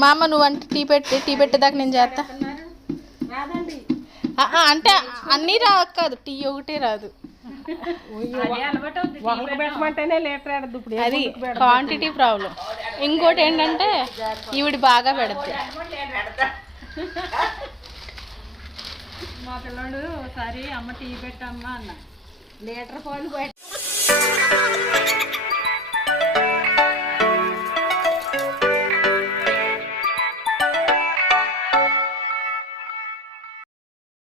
మా అమ్మ నువ్వంటే టీ పెట్టేదాకా నేను చేస్తా. అంటే అన్నీ రాదు, టీ ఒకటే రాదు. అది క్వాంటిటీ ప్రాబ్లం. ఇంకోటి ఏంటంటే ఈవిడ బాగా పెడతాయి. మా పిల్లడు ఒకసారి అమ్మ టీ పెట్టమ్మా అన్న, లీటర్ పాలు